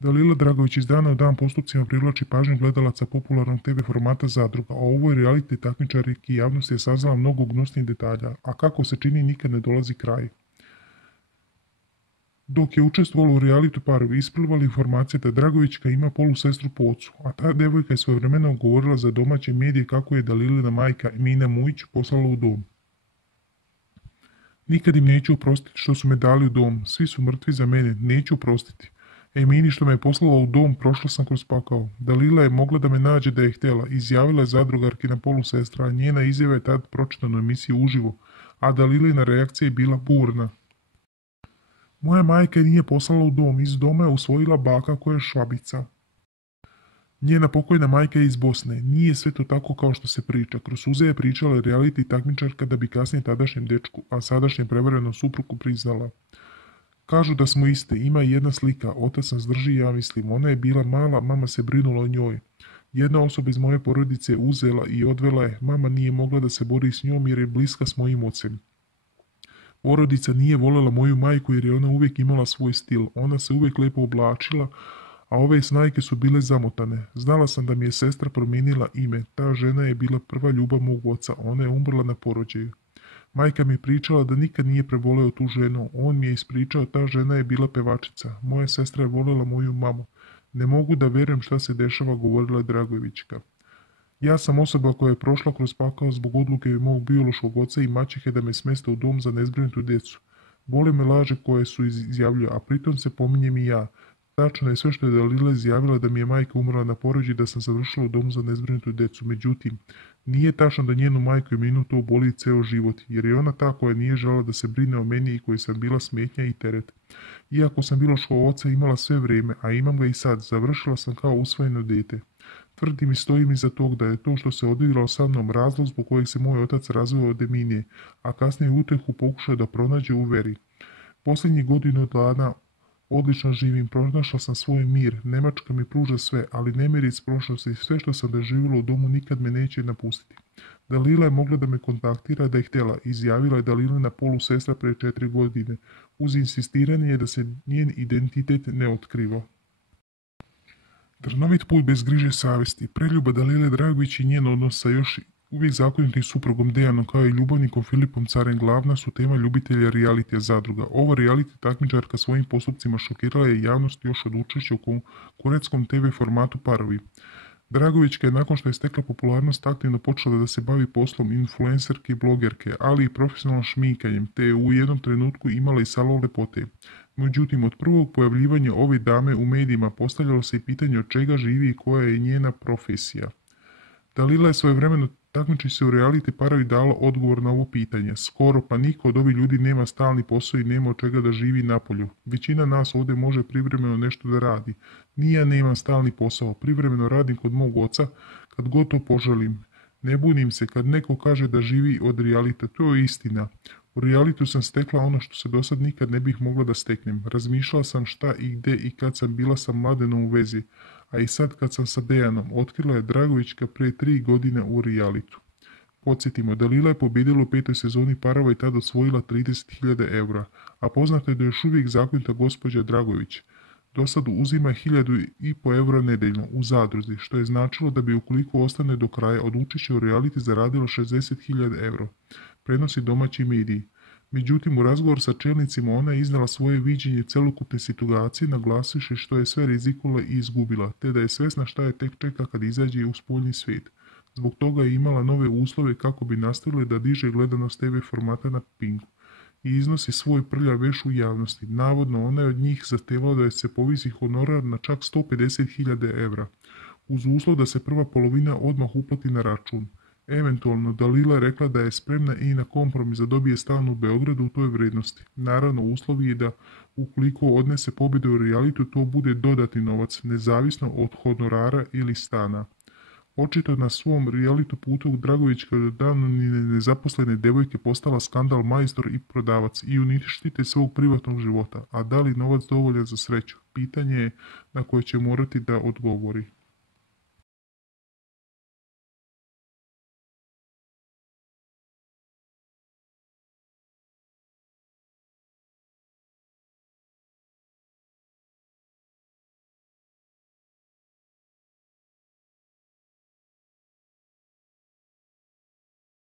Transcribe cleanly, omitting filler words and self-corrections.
Dalila Dragović iz dana u dan postupcima privlači pažnju gledalaca popularnog TV formata Zadruga, a o ovoj reality takmičarki javnost je saznala mnogo gnusnih detalja, a kako se čini nikad ne dolazi kraj. Dok je učestvovalo u realitu parovi, isplivali informacije da Dragovićka ima polusestru po ocu, a ta devojka je svojevremeno govorila za domaće medije kako je Dalilina majka Mina Mujić poslala u dom. Nikad im neću oprostiti što su me dali u dom, svi su mrtvi za mene, neću oprostiti. Mini što me je poslala u dom, prošla sam kroz pakao. Dalila je mogla da me nađe da je htjela, izjavila je zadrugarkina polusestra, a njena izjava je tad pročitana u emisiji uživo, a Dalilina reakcija je bila burna. Moja majka je nije poslala u dom, iz doma je usvojila baka koja je Švabica. Njena pokojna majka je iz Bosne, nije sve to tako kao što se priča. Kroz suze je pričala reality takmičarka da bi kasnije tadašnjem dečku, a sadašnjem prevarenom suprugu priznala. Kažu da smo iste, ima i jedna slika, otac nas drži, ja mislim, ona je bila mala, mama se brinula o njoj. Jedna osoba iz moje porodice je uzela i odvela je, mama nije mogla da se bori s njom jer je bliska s mojim ocem. Porodica nije voljela moju majku jer je ona uvijek imala svoj stil, ona se uvijek lijepo oblačila, a ove snajke su bile zamotane. Znala sam da mi je sestra promijenila ime, ta žena je bila prva ljubav mog oca, ona je umrla na porođaju. Majka mi je pričala da nikad nije prevoleo tu ženu, on mi je ispričao ta žena je bila pevačica, moja sestra je voljela moju mamu. Ne mogu da vjerujem šta se dešava, govorila je Dragovićka. Ja sam osoba koja je prošla kroz pakao zbog odluke mog biološkog oca i maćehe da me smjeste u dom za nezbrinutu djecu. Bole me laže koje su izjavljaju, a pritom se pominjem i ja. Tačno je sve što je Dalila izjavila da mi je majka umrla na porođaju i da sam završila u domu za nezbrinutu djecu. Međutim, nije tačno da njenu majku i minu to boli ceo život, jer je ona ta koja nije žela da se brine o meni i koji sam bila smetnja i teret. Iako sam biološkog oca imala sve vrijeme, a imam ga i sad, završila sam kao usvojeno dijete. Tvrdim i stojim iza tog da je to što se odigralo sa mnom razlog zbog kojeg se moj otac razveo od Eminije, a kasnije utehu pokušao da pronađe u veri. Posljednjih godinu dana odlično živim, pronašla sam svoj mir, Nemačka mi pruža sve, ali nemir iz prošlosti, sve što sam doživjela u domu nikad me neće napustiti. Dalila je mogla da me kontaktira da je htjela, izjavila je Dalilina polusestra prije 4 godine, uz insistiranje da se njen identitet ne otkriva. Trnovit put bez griže savjesti, preljuba Dalile Dragović i njen odnos sa još uvijek zakonitim suprugom Dejanom kao i ljubavnikom Filipom Carem glavna su tema ljubitelja realitija Zadruga. Ova reality takmičarka svojim postupcima šokirala je javnost još od učešća u konkurentskom TV formatu Parovi. Dragovićka je nakon što je stekla popularnost aktivno počela da se bavi poslom influencerke i blogerke, ali i profesionalnim šminkanjem, te je u jednom trenutku imala i salon lepote. Međutim, od prvog pojavljivanja ove dame u medijima postavljalo se i pitanje od čega živi i koja je njena profesija. Dalila je svojevremeno takmiči se u reality Parovi dala odgovor na ovo pitanje. Skoro pa niko od ovih ljudi nema stalni posao i nema od čega da živi napolju. Većina nas ovdje može privremeno nešto da radi. Ni ja nemam stalni posao, privremeno radim kod mog oca kad god to poželim. Ne bunim se kad neko kaže da živi od realita, to je istina. U realitu sam stekla ono što se dosad nikad ne bih mogla da steknem. Razmišljala sam šta i gde i kad sam bila sa Mladenom u vezi, a i sad kad sam sa Dejanom, otkrila je Dragovićka prije 3 godine u realitu. Podsjetimo, Dalila je pobjedila u 5. sezoni Parova i tada osvojila 30.000 eura, a poznato je da je još uvijek zakonita gospođa Dragović. Do sad uzima 1.500 eura nedeljno u zadruzi, što je značilo da bi ukoliko ostane do kraja od učešća u reality zaradila 60.000 eura, prenosi domaći mediji. Međutim, u razgovor sa čelnicima ona je iznala svoje viđenje celokupne situacije, naglasivši što je sve rizikovala i izgubila, te da je svjesna šta je tek čeka kad izađe u spoljni svijet. Zbog toga je imala nove uslove kako bi nastavili da diže gledanost TV formata na Pinku i iznosi svoj prljav veš u javnosti. Navodno, ona je od njih zahtevala da se povisi honorar na čak 150.000 eura, uz uslov da se prva polovina odmah uplati na račun. Eventualno, Dalila je rekla da je spremna i na kompromis da dobije stan u Beogradu u toj vrednosti. Naravno, uslov je da ukoliko odnese pobjedu u realitu, to bude dodatni novac, nezavisno od honorara ili stana. Očito na svom realitu putu Dragovićka od davno nezaposlene devojke postala skandal majstor i prodavac i uništite svog privatnog života, a da li novac dovoljan za sreću? Pitanje je na koje će morati da odgovori.